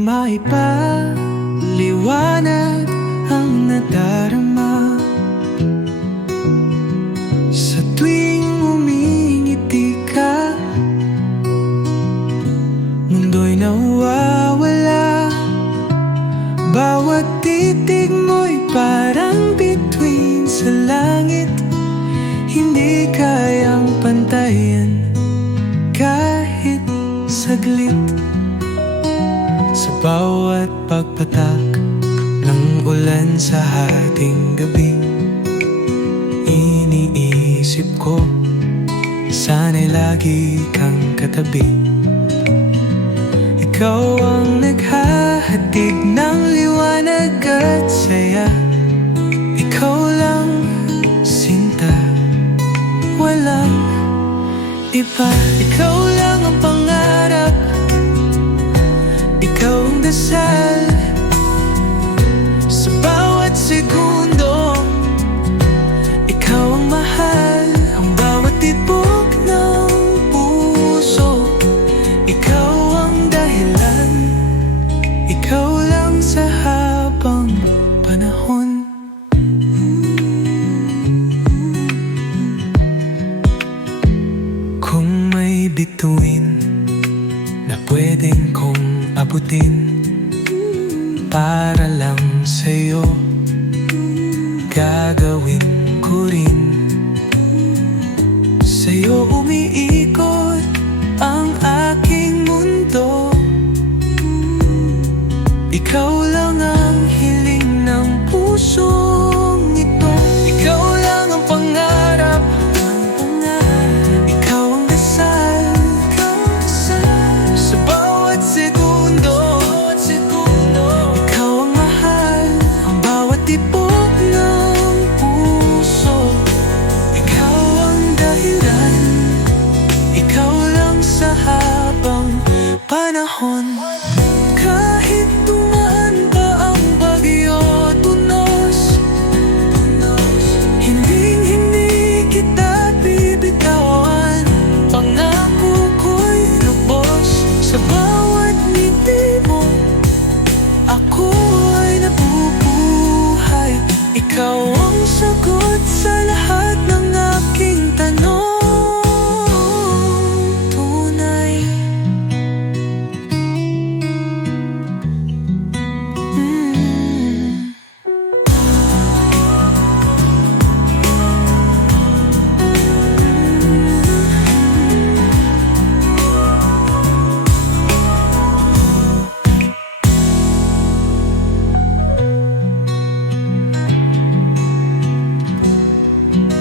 maipaliwanag ang nadarama. Sa tuwing umingiti ka, mundo'y nawawala. Bawat titig mo'y parang bituin sa langit, hindi kayang pantayan kahit saglit. Sa bawat pagpatak ng ulan sa hating gabi, iniisip ko, sana'y lagi kang katabi. Ikaw ang naghahatid ng liwanag at saya. Ikaw lang, sinta, walang iba. Ikaw lang ang pangarap, ikaw ang dasal. Sa bawat segundo, ikaw ang mahal. Ang bawat tibok ng puso, ikaw ang dahilan. Ikaw lang sa habang panahon. Kung may bituin na pwedeng kong abutin para lang sa'yo, gagawin ko rin. Sa'yo umiikot ang aking mundo. Ikaw lang ang hiling ng puso.